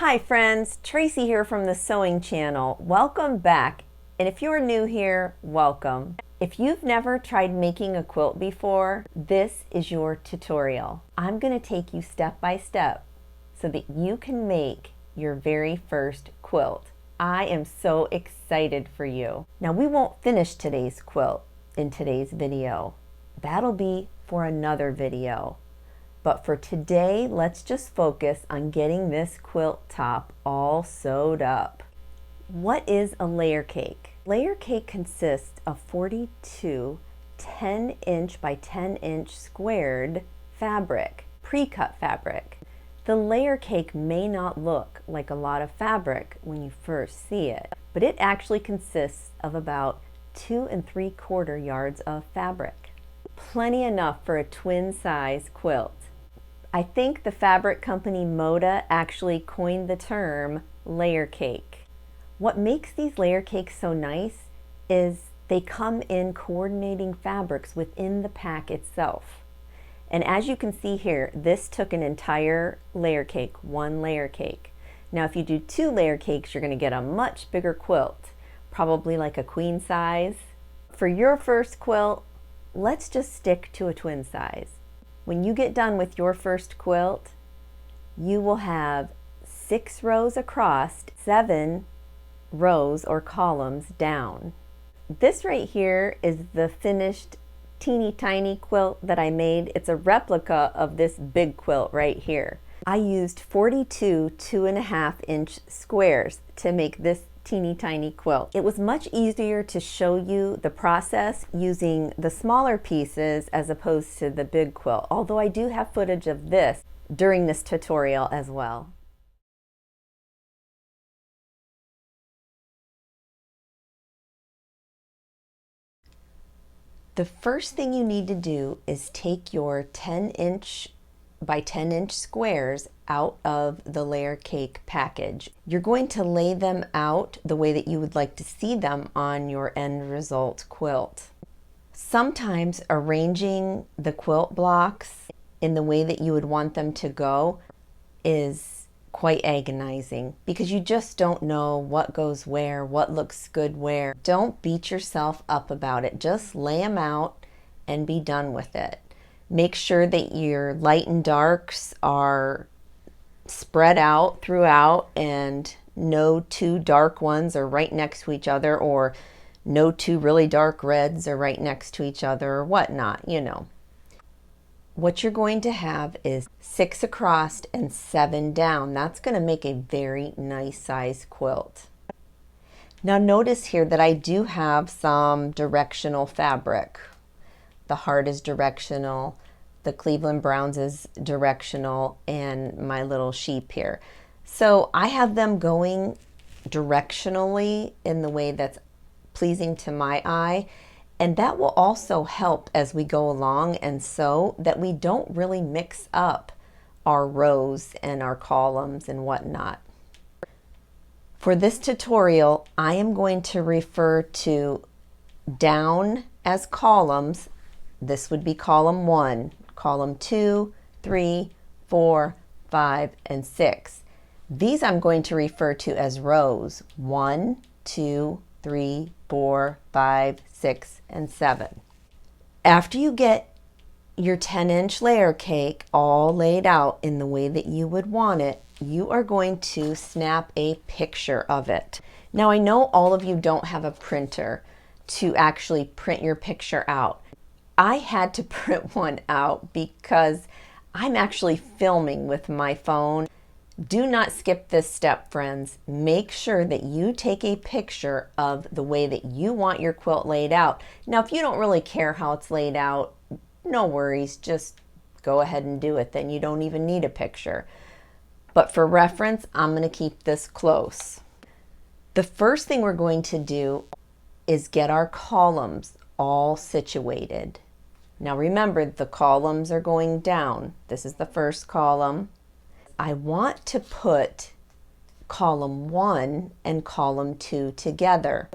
Hi friends, Tracy here from the Sewing Channel. Welcome back. And if you're new here, welcome. If you've never tried making a quilt before, this is your tutorial. I'm going to take you step by step so that you can make your very first quilt. I am so excited for you. Now we won't finish today's quilt in today's video. That'll be for another video. But for today, let's just focus on getting this quilt top all sewed up. What is a layer cake? Layer cake consists of 42 10-inch by 10-inch squared fabric, pre-cut fabric. The layer cake may not look like a lot of fabric when you first see it, but it actually consists of about 2 3/4 yards of fabric. Plenty enough for a twin size quilt. I think the fabric company Moda actually coined the term layer cake. What makes these layer cakes so nice is they come in coordinating fabrics within the pack itself. And as you can see here, this took an entire layer cake, one layer cake. Now if you do 2 layer cakes, you're going to get a much bigger quilt, probably like a queen size. For your first quilt, let's just stick to a twin size. When you get done with your first quilt, you will have 6 rows across, 7 rows or columns down. This right here is the finished teeny tiny quilt that I made. It's a replica of this big quilt right here. I used 42 2.5-inch squares to make this teeny tiny quilt. It was much easier to show you the process using the smaller pieces as opposed to the big quilt, although I do have footage of this during this tutorial as well. The first thing you need to do is take your 10-inch by 10-inch squares out of the layer cake package. You're going to lay them out the way that you would like to see them on your end result quilt. Sometimes arranging the quilt blocks in the way that you would want them to go is quite agonizing because you just don't know what goes where, what looks good where. Don't beat yourself up about it. Just lay them out and be done with it. Make sure that your light and darks are spread out throughout and no 2 dark ones are right next to each other, or no 2 really dark reds are right next to each other, or whatnot, you know. What you're going to have is 6 across and 7 down. That's going to make a very nice size quilt. Now notice here that I do have some directional fabric. The heart is directional, the Cleveland Browns is directional, and my little sheep here. So I have them going directionally in the way that's pleasing to my eye, and that will also help as we go along and sew that we don't really mix up our rows and our columns and whatnot. For this tutorial, I am going to refer to down as columns. This would be column 1, column 2, 3, 4, 5, and 6. These I'm going to refer to as rows 1, 2, 3, 4, 5, 6, and 7. After you get your 10-inch layer cake all laid out in the way that you would want it, you are going to snap a picture of it. Now I know all of you don't have a printer to actually print your picture out. I had to print one out because I'm actually filming with my phone. Do not skip this step, friends. Make sure that you take a picture of the way that you want your quilt laid out. Now, if you don't really care how it's laid out, no worries, just go ahead and do it. Then you don't even need a picture. But for reference, I'm going to keep this close. The first thing we're going to do is get our columns all situated. Now remember, the columns are going down. This is the first column. I want to put column 1 and column 2 together.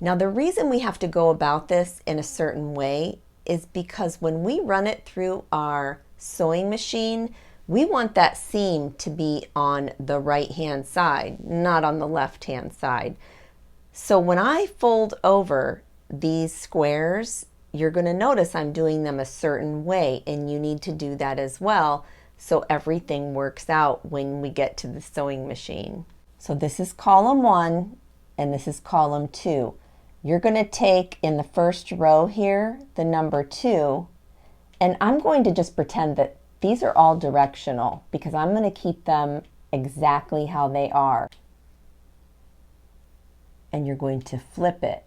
Now the reason we have to go about this in a certain way is because when we run it through our sewing machine, We want that seam to be on the right hand side, not on the left hand side. So when I fold over these squares, you're going to notice I'm doing them a certain way, and you need to do that as well so everything works out when we get to the sewing machine. So this is column 1 and this is column 2. You're going to take in the first row here the number 2, and I'm going to just pretend that these are all directional because I'm going to keep them exactly how they are. And you're going to flip it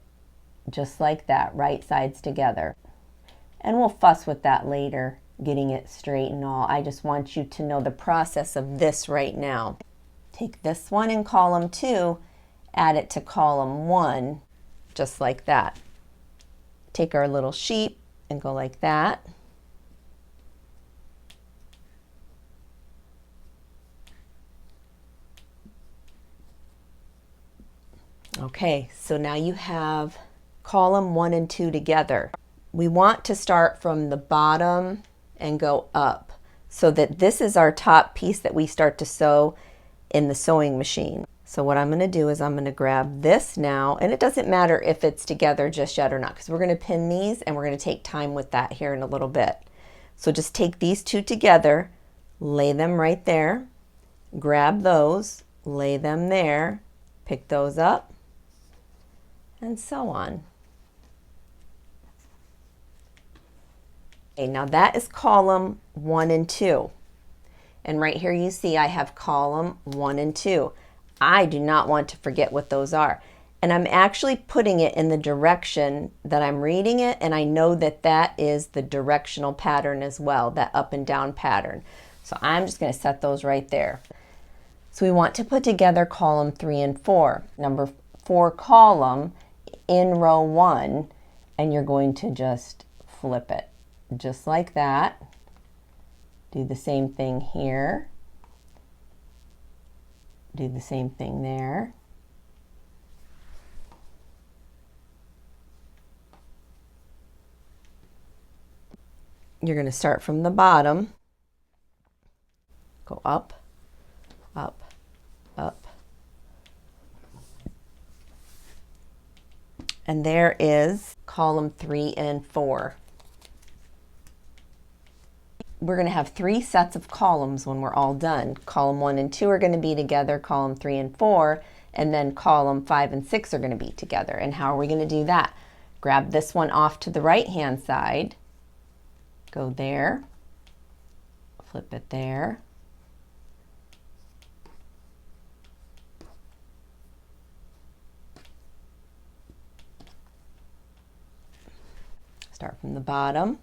just like that, right sides together. And we'll fuss with that later, getting it straight and all. I just want you to know the process of this right now. Take this one in column 2, add it to column 1, just like that. Take our little sheet and go like that. Okay, so now you have column 1 and 2 together. We want to start from the bottom and go up so that this is our top piece that we start to sew in the sewing machine. So what I'm going to do is I'm going to grab this now, and it doesn't matter if it's together just yet or not because we're going to pin these and we're going to take time with that here in a little bit. So just take these two together, lay them right there, grab those, lay them there, pick those up, and so on. Okay, now that is column 1 and 2. And right here you see I have column 1 and 2. I do not want to forget what those are. And I'm actually putting it in the direction that I'm reading it, and I know that that is the directional pattern as well, that up and down pattern. So I'm just going to set those right there. So we want to put together column 3 and 4. Number 4 column in row 1, and you're going to just flip it just like that. Do the same thing here. Do the same thing there. You're going to start from the bottom, go up, up, up. And there is column 3 and 4. We're going to have 3 sets of columns when we're all done. Column 1 and 2 are going to be together, column 3 and 4, and then column 5 and 6 are going to be together. And how are we going to do that? Grab this one off to the right hand side, go there, flip it there, start from the bottom.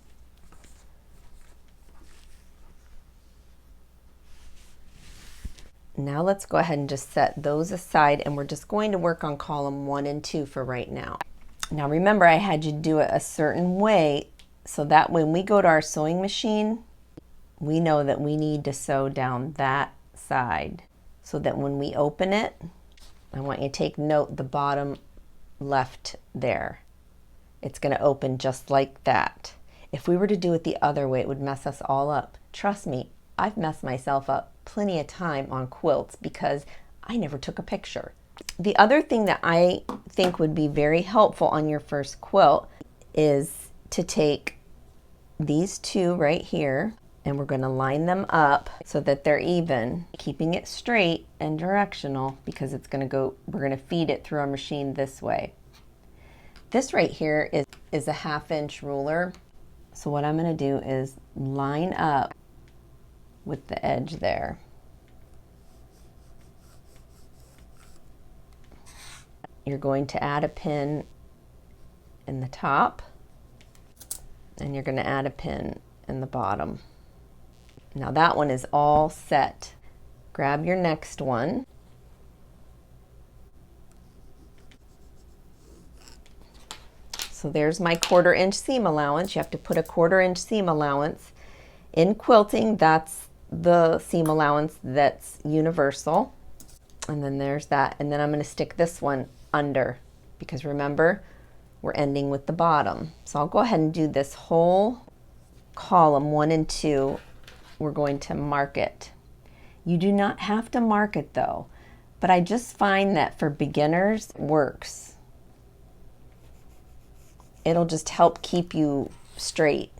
Now let's go ahead and just set those aside, and we're just going to work on column 1 and 2 for right now. Now remember, I had you do it a certain way so that when we go to our sewing machine, we know that we need to sew down that side so that when we open it, I want you to take note the bottom left there. It's going to open just like that. If we were to do it the other way, it would mess us all up. Trust me, I've messed myself up plenty of time on quilts because I never took a picture. The other thing that I think would be very helpful on your first quilt is to take these two right here, and we're going to line them up so that they're even, keeping it straight and directional because it's going to go, we're going to feed it through our machine this way. This right here is a 1/2 inch ruler. So what I'm going to do is line up with the edge there. You're going to add a pin in the top, and you're going to add a pin in the bottom. Now that one is all set. Grab your next one. So there's my 1/4 inch seam allowance. You have to put a 1/4 inch seam allowance. In quilting, that's the seam allowance that's universal. And then there's that. And then I'm going to stick this one under because remember, we're ending with the bottom. So I'll go ahead and do this whole column 1 and 2 we're going to mark it. You do not have to mark it though, but I just find that for beginners it works. It'll just help keep you straight.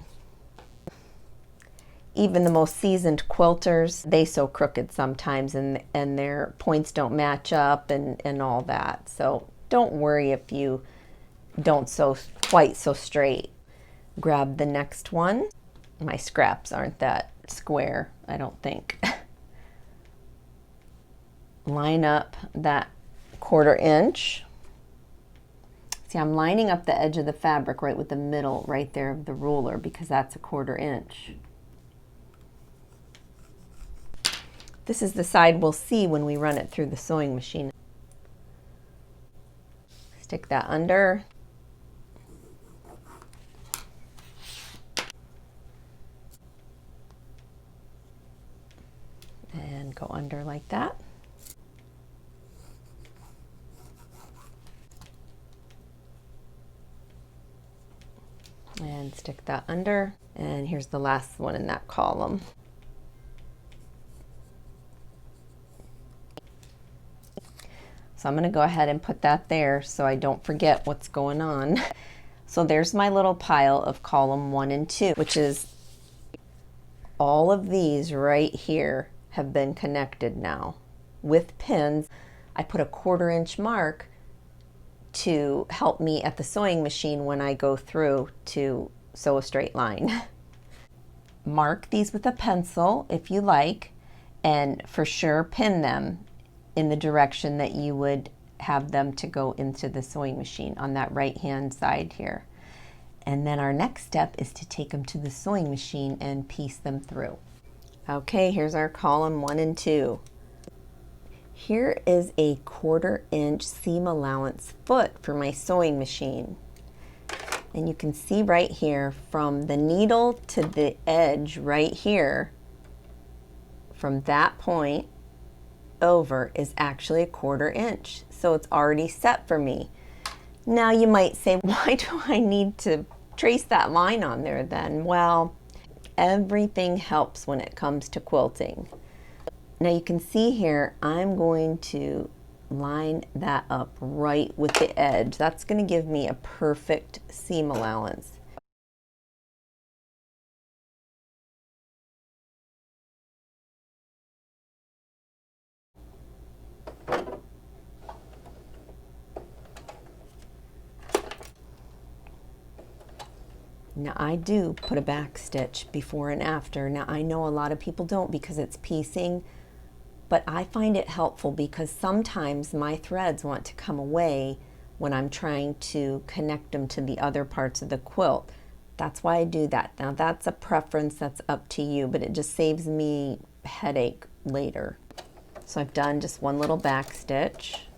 Even the most seasoned quilters, they sew crooked sometimes and their points don't match up and all that. So don't worry if you don't sew quite so straight. Grab the next one. My scraps aren't that square, I don't think. Line up that 1/4 inch. See, I'm lining up the edge of the fabric right with the middle right there of the ruler because that's a 1/4 inch. This is the side we'll see when we run it through the sewing machine. Stick that under. And go under like that. And stick that under. And here's the last one in that column. So I'm going to go ahead and put that there so I don't forget what's going on. So there's my little pile of column 1 and 2, which is all of these right here have been connected now with pins. I put a 1/4 inch mark to help me at the sewing machine when I go through to sew a straight line. Mark these with a pencil if you like, and for sure pin them in the direction that you would have them to go into the sewing machine on that right hand side here. And then our next step is to take them to the sewing machine and piece them through. Okay, here's our column 1 and 2. Here is a 1/4 inch seam allowance foot for my sewing machine. And you can see right here from the needle to the edge right here, from that point over is actually a 1/4 inch. So it's already set for me. Now you might say, why do I need to trace that line on there then? Well, everything helps when it comes to quilting. Now you can see here, I'm going to line that up right with the edge. That's going to give me a perfect seam allowance. Now I do put a back stitch before and after. Now I know a lot of people don't because it's piecing, but I find it helpful because sometimes my threads want to come away when I'm trying to connect them to the other parts of the quilt. That's why I do that. Now that's a preference, that's up to you, but it just saves me headache later. So I've done just one little back stitch.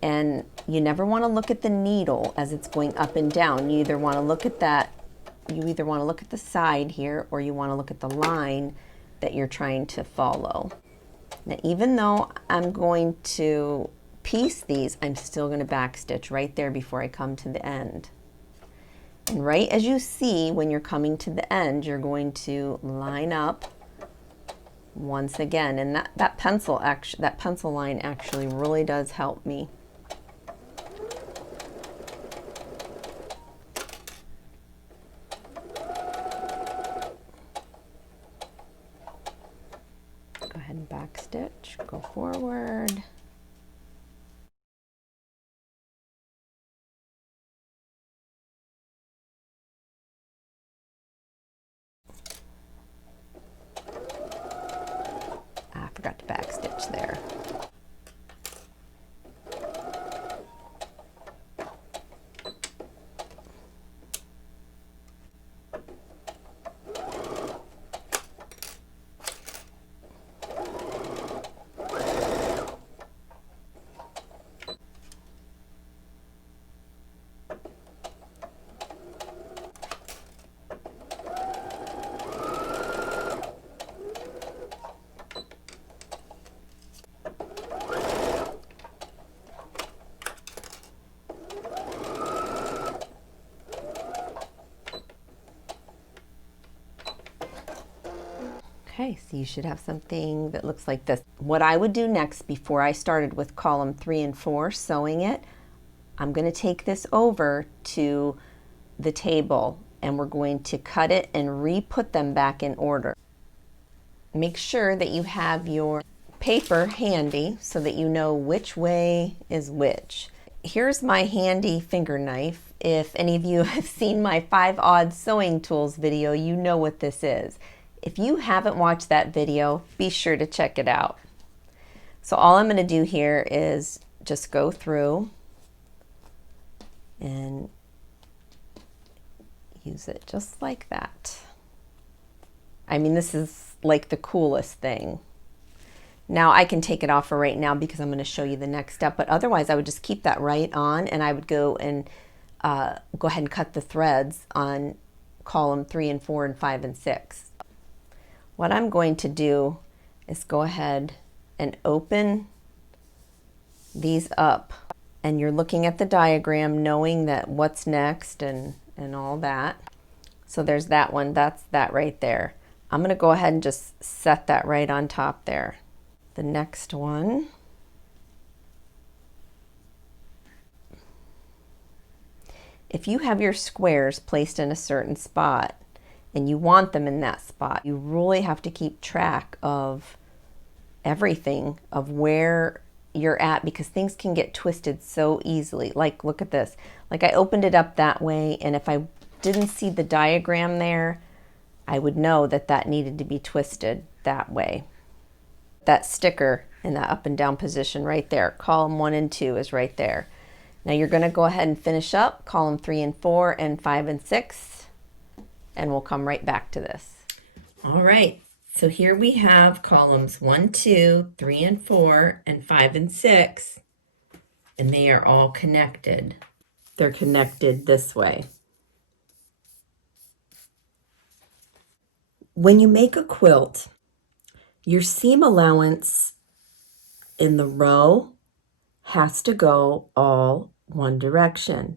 And you never want to look at the needle as it's going up and down. You either want to look at that, you either want to look at the side here or you want to look at the line that you're trying to follow. Now even though I'm going to piece these, I'm still going to back stitch right there before I come to the end. And right as you see when you're coming to the end, you're going to line up once again. And that pencil line actually really does help me. Go ahead and back stitch, go forward. I forgot to back stitch there. Okay, so you should have something that looks like this. What I would do next before I started with column 3 and 4, sewing it, I'm going to take this over to the table and we're going to cut it and re-put them back in order. Make sure that you have your paper handy so that you know which way is which. Here's my handy finger knife. If any of you have seen my 5 odd sewing tools video, you know what this is. If you haven't watched that video, be sure to check it out. So all I'm going to do here is just go through and use it just like that. I mean, this is like the coolest thing. Now I can take it off for right now because I'm going to show you the next step, but otherwise I would just keep that right on and I would go and go ahead and cut the threads on column 3 and 4 and 5 and 6. What I'm going to do is go ahead and open these up, and you're looking at the diagram knowing that what's next and all that. So there's that one, that's that right there. I'm going to go ahead and just set that right on top there. The next one, if you have your squares placed in a certain spot and you want them in that spot, you really have to keep track of everything, of where you're at, because things can get twisted so easily. Like, look at this. Like, I opened it up that way, and if I didn't see the diagram there, I would know that that needed to be twisted that way. That sticker in that up and down position right there, column 1 and 2 is right there. Now you're going to go ahead and finish up column 3 and 4 and 5 and 6, and we'll come right back to this. All right, so here we have columns 1, 2, 3 and 4 and 5 and 6, and they are all connected. They're connected this way. When you make a quilt, your seam allowance in the row has to go all one direction,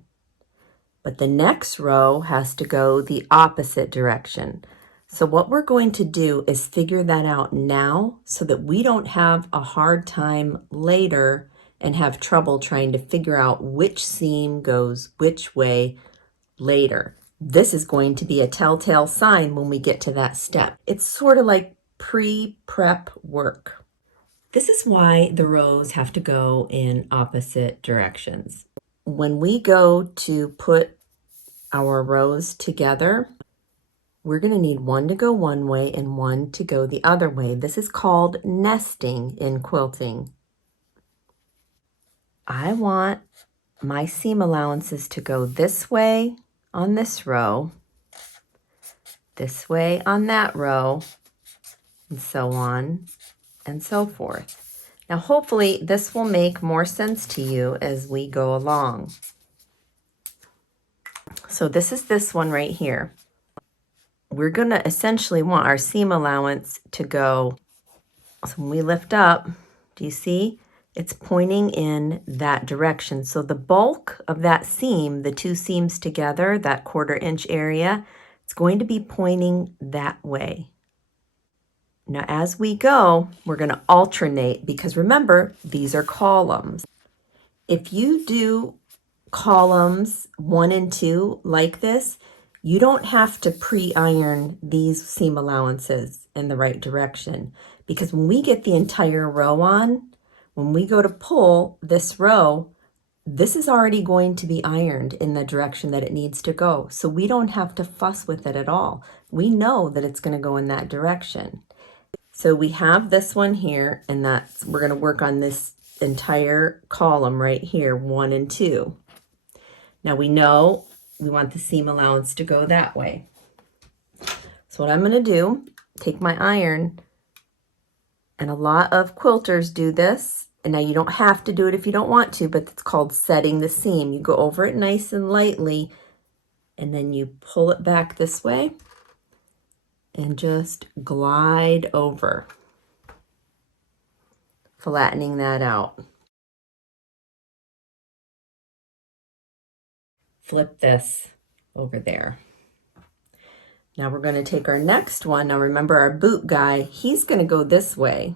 but the next row has to go the opposite direction. So what we're going to do is figure that out now so that we don't have a hard time later and have trouble trying to figure out which seam goes which way later. This is going to be a telltale sign when we get to that step. It's sort of like pre-prep work. This is why the rows have to go in opposite directions. When we go to put our rows together, we're going to need one to go one way and one to go the other way. This is called nesting in quilting. I want my seam allowances to go this way on this row, this way on that row, and so on and so forth. Now, hopefully this will make more sense to you as we go along. So this is this one right here. We're going to essentially want our seam allowance to go, so when we lift up, do you see? It's pointing in that direction. So the bulk of that seam, the two seams together, that 1/4 inch area, it's going to be pointing that way. Now, as we go, we're going to alternate because remember, these are columns. If you do columns 1 and 2 like this, you don't have to pre-iron these seam allowances in the right direction, because when we get the entire row on, when we go to pull this row, this is already going to be ironed in the direction that it needs to go. So we don't have to fuss with it at all. We know that it's going to go in that direction. So we have this one here, and we're going to work on this entire column right here, 1 and 2. Now we know we want the seam allowance to go that way. So what I'm going to do, take my iron, and a lot of quilters do this, and now you don't have to do it if you don't want to, but it's called setting the seam. You go over it nice and lightly, and then you pull it back this way and just glide over, flattening that out. Flip this over there. Now we're going to take our next one. Now remember our boot guy, he's going to go this way.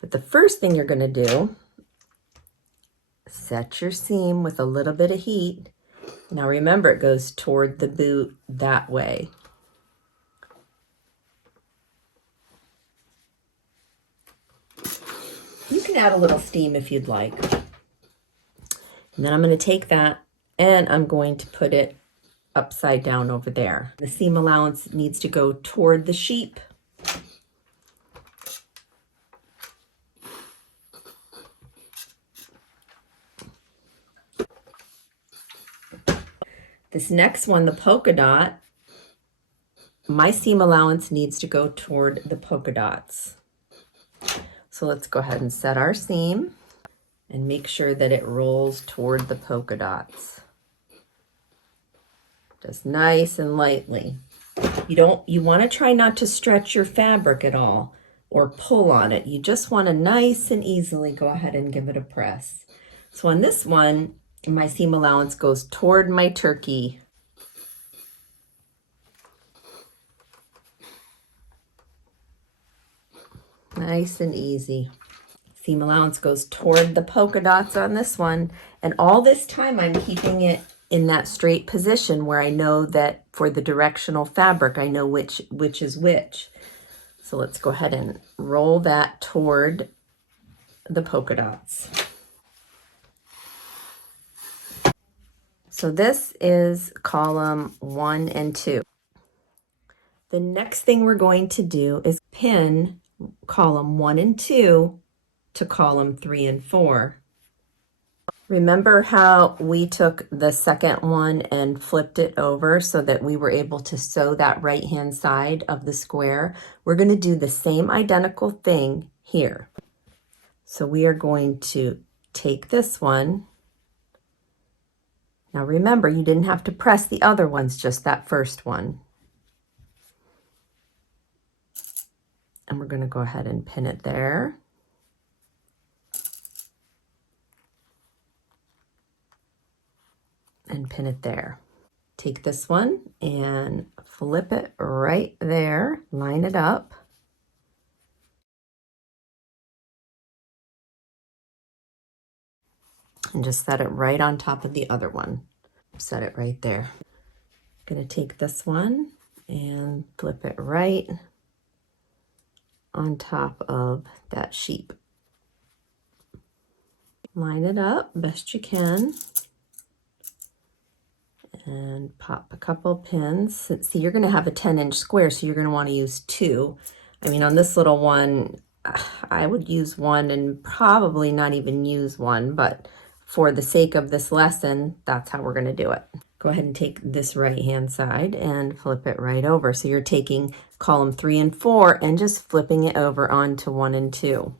But the first thing you're going to do, set your seam with a little bit of heat. Now remember, it goes toward the boot that way. You can add a little steam if you'd like. And then I'm going to take that and I'm going to put it upside down over there. The seam allowance needs to go toward the sheep. This next one, the polka dot, my seam allowance needs to go toward the polka dots. So let's go ahead and set our seam and make sure that it rolls toward the polka dots. Just nice and lightly. You want to try not to stretch your fabric at all or pull on it. You just want to nice and easily go ahead and give it a press. So on this one, my seam allowance goes toward my turkey. Nice and easy. Seam allowance goes toward the polka dots on this one. And all this time I'm keeping it in that straight position where I know that for the directional fabric, I know which is which. So let's go ahead and roll that toward the polka dots. So this is column 1 and 2. The next thing we're going to do is pin column 1 and 2 to column 3 and 4. Remember how we took the second one and flipped it over so that we were able to sew that right hand side of the square? We're going to do the same identical thing here. So we are going to take this one. Now remember, you didn't have to press the other ones, just that first one. And we're going to go ahead and pin it there. And pin it there. Take this one and flip it right there, line it up. And just set it right on top of the other one. Set it right there. I'm going to take this one and flip it right on top of that sheep. Line it up best you can. And pop a couple pins. See, you're going to have a 10-inch square, so you're going to want to use 2. I mean, on this little one, I would use 1 and probably not even use 1, but for the sake of this lesson, that's how we're going to do it. Go ahead and take this right-hand side and flip it right over. So you're taking column 3 and 4 and just flipping it over onto 1 and 2.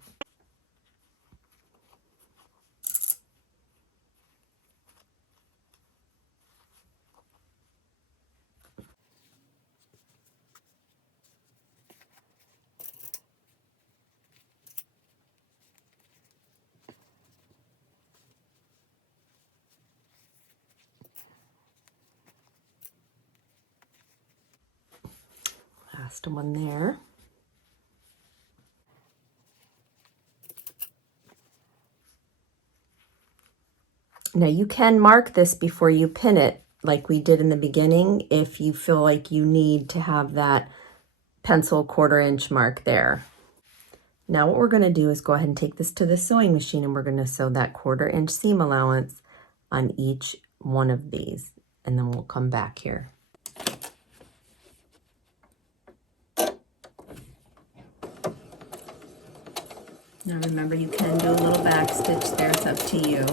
Last one there. Now you can mark this before you pin it like we did in the beginning if you feel like you need to have that pencil 1/4 inch mark there. Now what we're going to do is go ahead and take this to the sewing machine and we're going to sew that 1/4 inch seam allowance on each one of these, and then we'll come back here. Now remember, you can do a little back stitch there, it's up to you.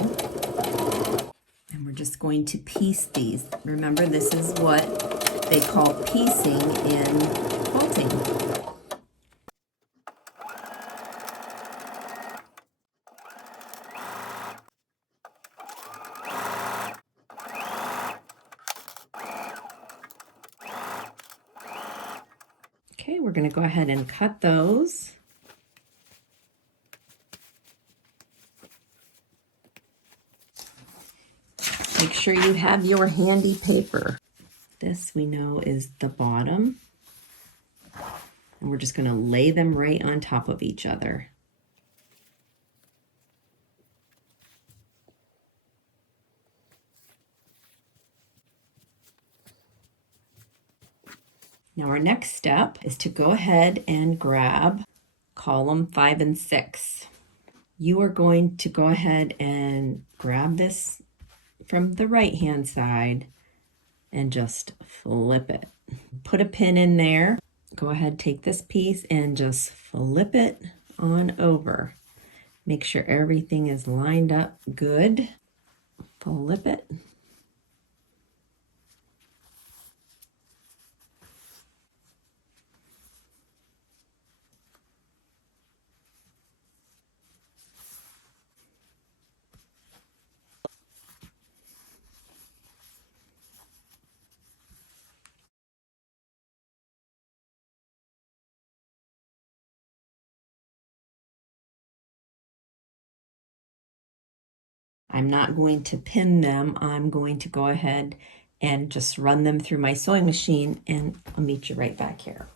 And we're just going to piece these. Remember, this is what they call piecing in quilting. Okay, we're going to go ahead and cut those. Make sure you have your handy paper. This we know is the bottom. And we're just going to lay them right on top of each other. Now our next step is to go ahead and grab column 5 and 6. You are going to go ahead and grab this from the right hand side and just flip it. Put a pin in there. Go ahead, take this piece and just flip it on over. Make sure everything is lined up good. Flip it. I'm not going to pin them. I'm going to go ahead and just run them through my sewing machine, and I'll meet you right back here.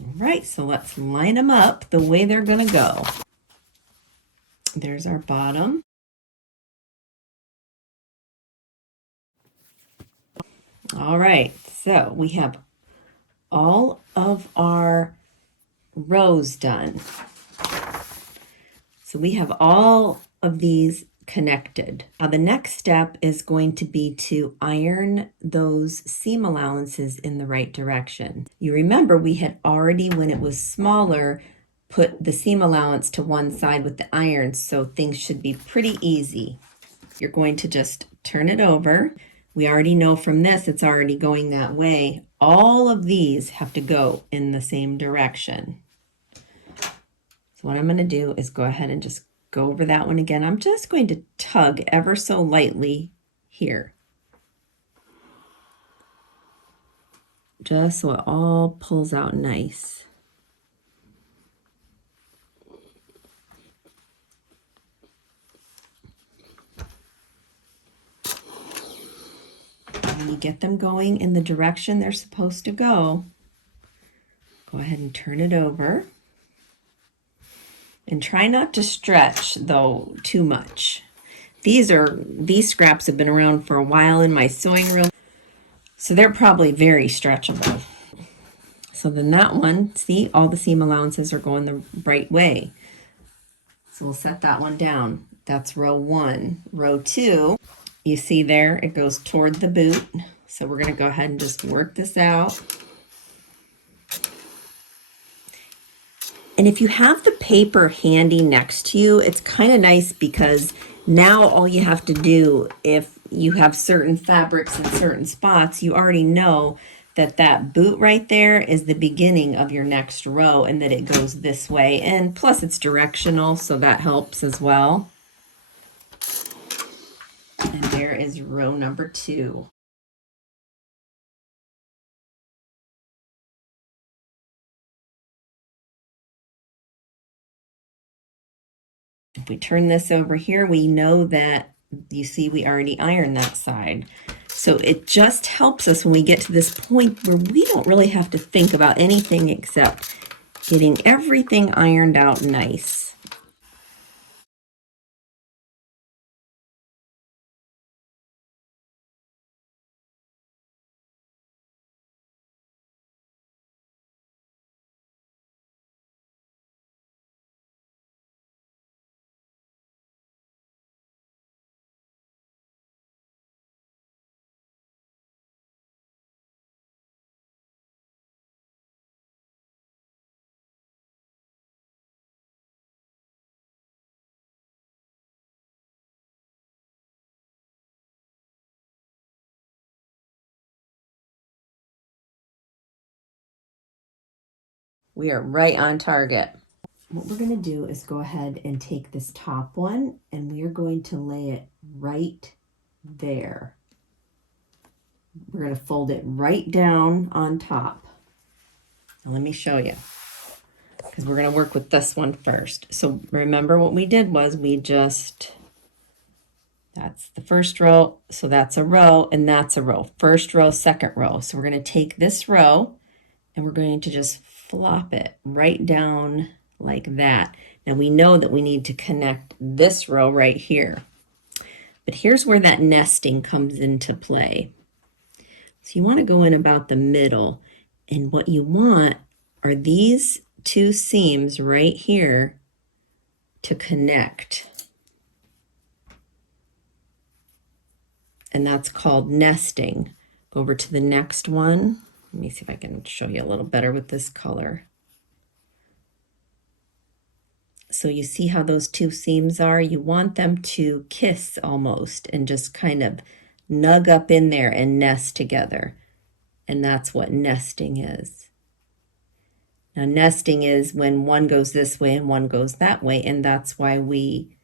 All right, so let's line them up the way they're going to go. There's our bottom. All right, so we have all of our rows done. So we have all of these connected. Now the next step is going to be to iron those seam allowances in the right direction. You remember we had already, when it was smaller, put the seam allowance to one side with the iron, so things should be pretty easy. You're going to just turn it over. We already know from this it's already going that way. All of these have to go in the same direction. So what I'm going to do is go ahead and just go over that one again. I'm just going to tug ever so lightly here, just so it all pulls out nice. When you get them going in the direction they're supposed to go, go ahead and turn it over. And try not to stretch, though, too much. These scraps have been around for a while in my sewing room, so they're probably very stretchable. So then that one, see, all the seam allowances are going the right way. So we'll set that one down. That's row 1. Row 2, you see there, it goes toward the boot. So we're going to go ahead and just work this out. And if you have the paper handy next to you, it's kind of nice because now all you have to do, if you have certain fabrics in certain spots, you already know that that boot right there is the beginning of your next row and that it goes this way. And plus it's directional, so that helps as well. And there is row number 2. If we turn this over here, we know that, you see, we already ironed that side. So it just helps us when we get to this point where we don't really have to think about anything except getting everything ironed out nice. We are right on target. What we're going to do is go ahead and take this top one and we are going to lay it right there. we're going to fold it right down on top. Now let me show you, because we're going to work with this one first. So remember what we did was that's the first row, so that's a row, and that's a row. First row, second row. So we're going to take this row, and we're going to just flop it right down like that. Now we know that we need to connect this row right here. But here's where that nesting comes into play. So you want to go in about the middle, and what you want are these two seams right here to connect. And that's called nesting. Go over to the next one. Let me see if I can show you a little better with this color. So you see how those two seams are? You want them to kiss almost and just kind of nug up in there and nest together. And that's what nesting is. Now nesting is when one goes this way and one goes that way, and that's why we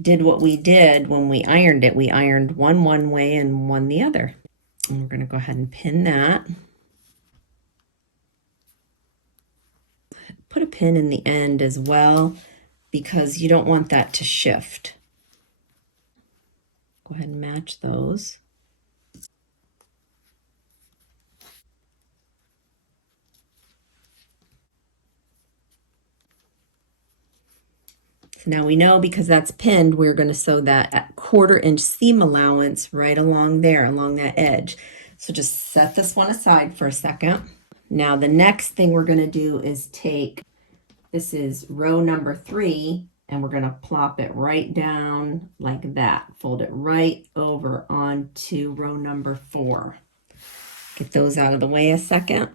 did what we did when we ironed it. We ironed one way and one the other. And we're going to go ahead and pin that. Put a pin in the end as well, because you don't want that to shift. Go ahead and match those. So now we know, because that's pinned, we're going to sew that at 1/4 inch seam allowance right along there, along that edge. So just set this one aside for a second. Now the next thing we're going to do is take, this is row number 3, and we're going to plop it right down like that. Fold it right over onto row number 4. Get those out of the way a second.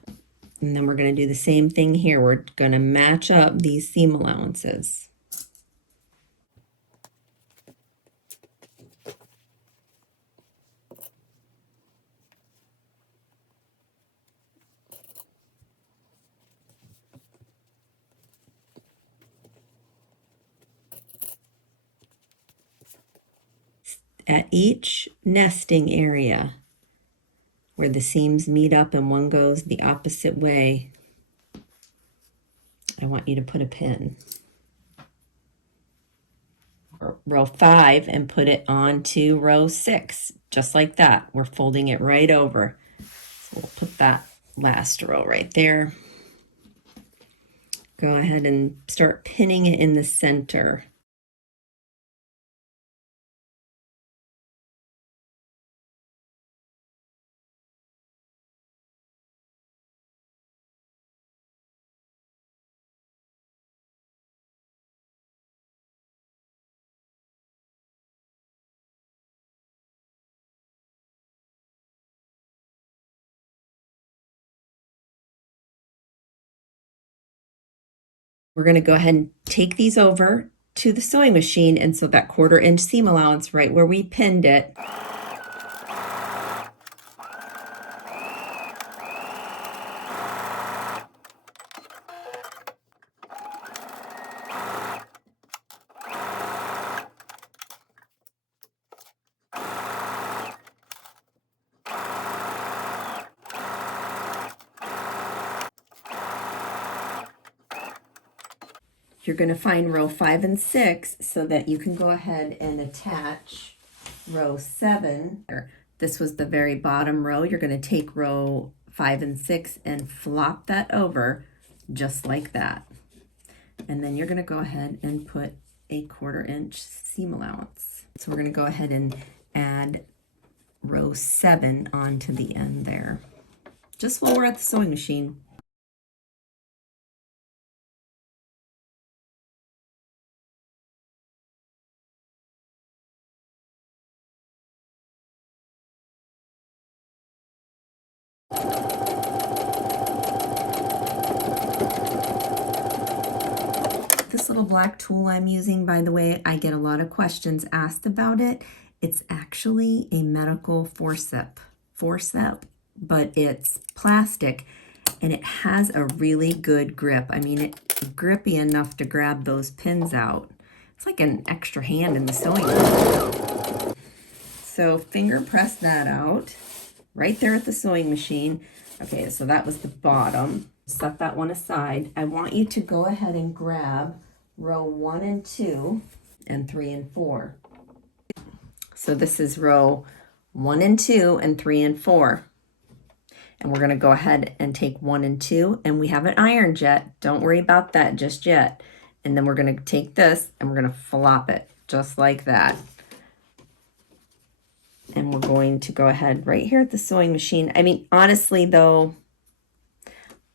And then we're going to do the same thing here. We're going to match up these seam allowances. At each nesting area where the seams meet up and one goes the opposite way, I want you to put a pin. Or row 5 and put it onto row 6, just like that. We're folding it right over. So we'll put that last row right there. Go ahead and start pinning it in the center. We're going to go ahead and take these over to the sewing machine and sew that 1/4 inch seam allowance right where we pinned it. You're going to find row 5 and 6 so that you can go ahead and attach row 7. This was the very bottom row. You're going to take row 5 and 6 and flop that over just like that. And then you're going to go ahead and put a 1/4 inch seam allowance. So we're going to go ahead and add row 7 onto the end there, just while we're at the sewing machine. This little black tool I'm using, by the way, I get a lot of questions asked about it. It's actually a medical forceps, but it's plastic and it has a really good grip. I mean, it's grippy enough to grab those pins out. It's like an extra hand in the sewing room. So finger press that out right there at the sewing machine. Okay, so that was the bottom. Set that one aside. I want you to go ahead and grab row 1 and 2 and 3 and 4. So this is row 1 and 2 and 3 and 4. And we're going to go ahead and take 1 and 2, and we haven't ironed yet. Don't worry about that just yet. And then we're going to take this and we're going to flop it just like that. And we're going to go ahead right here at the sewing machine. I mean, honestly though,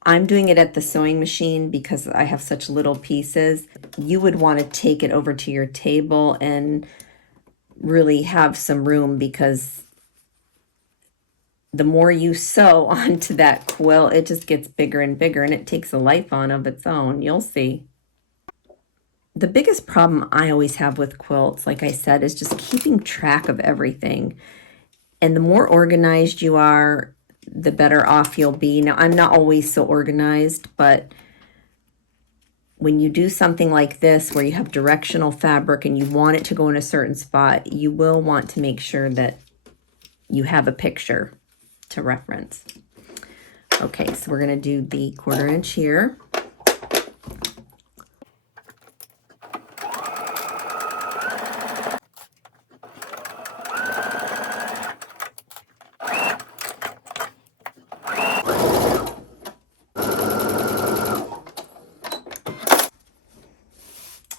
I'm doing it at the sewing machine because I have such little pieces. You would want to take it over to your table and really have some room, because the more you sew onto that quilt, it just gets bigger and bigger, and it takes a life on of its own. You'll see. The biggest problem I always have with quilts, like I said, is just keeping track of everything. And the more organized you are, the better off you'll be. Now, I'm not always so organized, but when you do something like this where you have directional fabric and you want it to go in a certain spot, you will want to make sure that you have a picture to reference. Okay, so we're going to do the 1/4 inch here.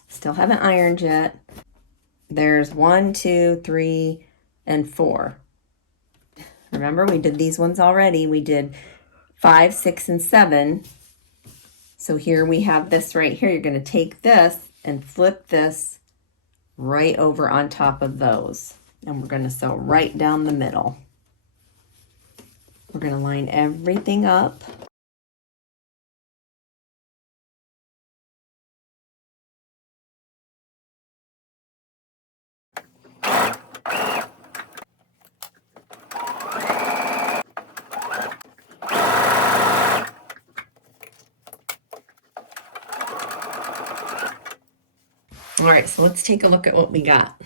Still haven't ironed yet. There's 1, 2, 3, and 4. Remember, we did these ones already. We did 5, 6, and 7. So here we have this right here. You're going to take this and flip this right over on top of those. And we're going to sew right down the middle. We're going to line everything up. All right, so let's take a look at what we got.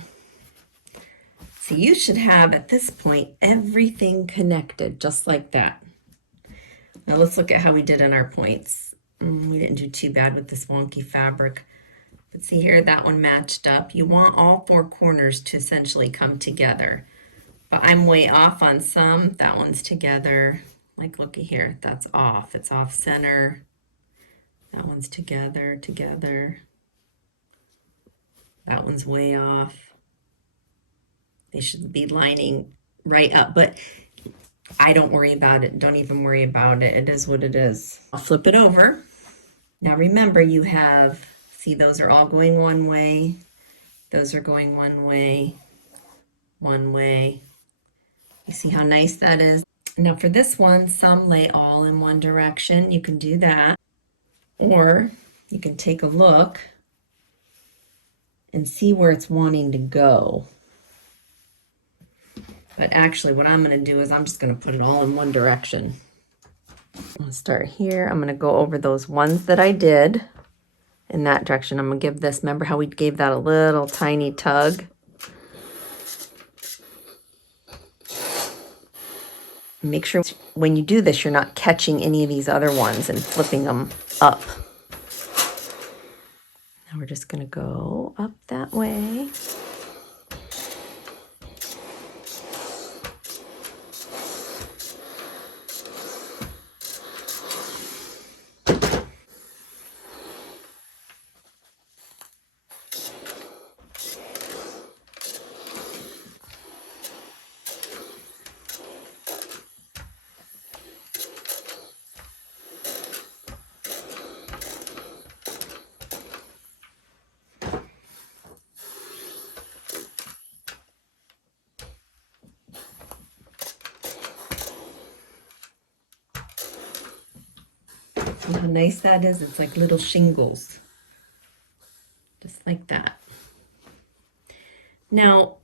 So you should have, at this point, everything connected just like that. Now let's look at how we did in our points. We didn't do too bad with this wonky fabric. But see here, that one matched up. You want all 4 corners to essentially come together. But I'm way off on some. That one's together. Like, looky here, that's off. It's off center. That one's together, together. That one's way off. They should be lining right up, but I don't worry about it. Don't even worry about it. It is what it is. I'll flip it over. Now remember, you have, see, those are all going one way. Those are going one way, one way. You see how nice that is? Now for this one, some lay all in one direction. You can do that. Or you can take a look and see where it's wanting to go. But actually what I'm going to do is I'm just going to put it all in one direction. I'm going to start here. I'm going to go over those ones that I did in that direction. I'm going to give this, remember how we gave that a little tiny tug? Make sure when you do this, you're not catching any of these other ones and flipping them up. Now we're just going to go up that way. See how nice that is? It's like little shingles. Just like that. Now,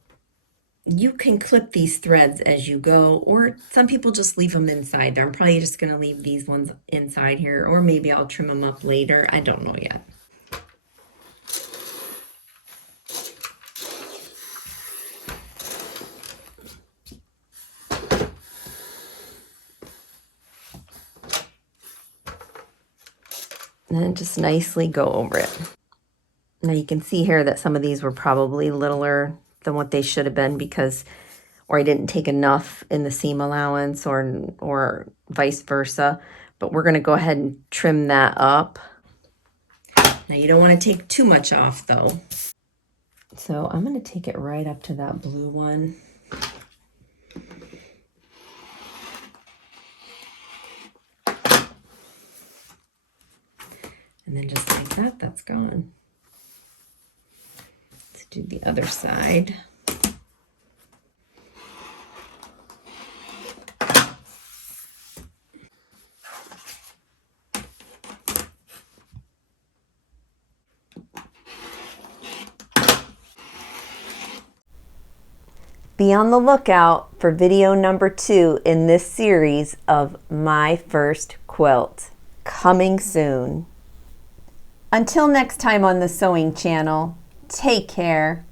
you can clip these threads as you go, or some people just leave them inside there. I'm probably just going to leave these ones inside here, or maybe I'll trim them up later. I don't know yet. And then just nicely go over it. Now you can see here that some of these were probably littler than what they should have been because, or I didn't take enough in the seam allowance or vice versa. But we're gonna go ahead and trim that up. Now you don't wanna take too much off though. So I'm gonna take it right up to that blue one. And then just like that, that's gone. Let's do the other side. Be on the lookout for video number 2 in this series of My First Quilt, coming soon. Until next time on the Sewing Channel, take care.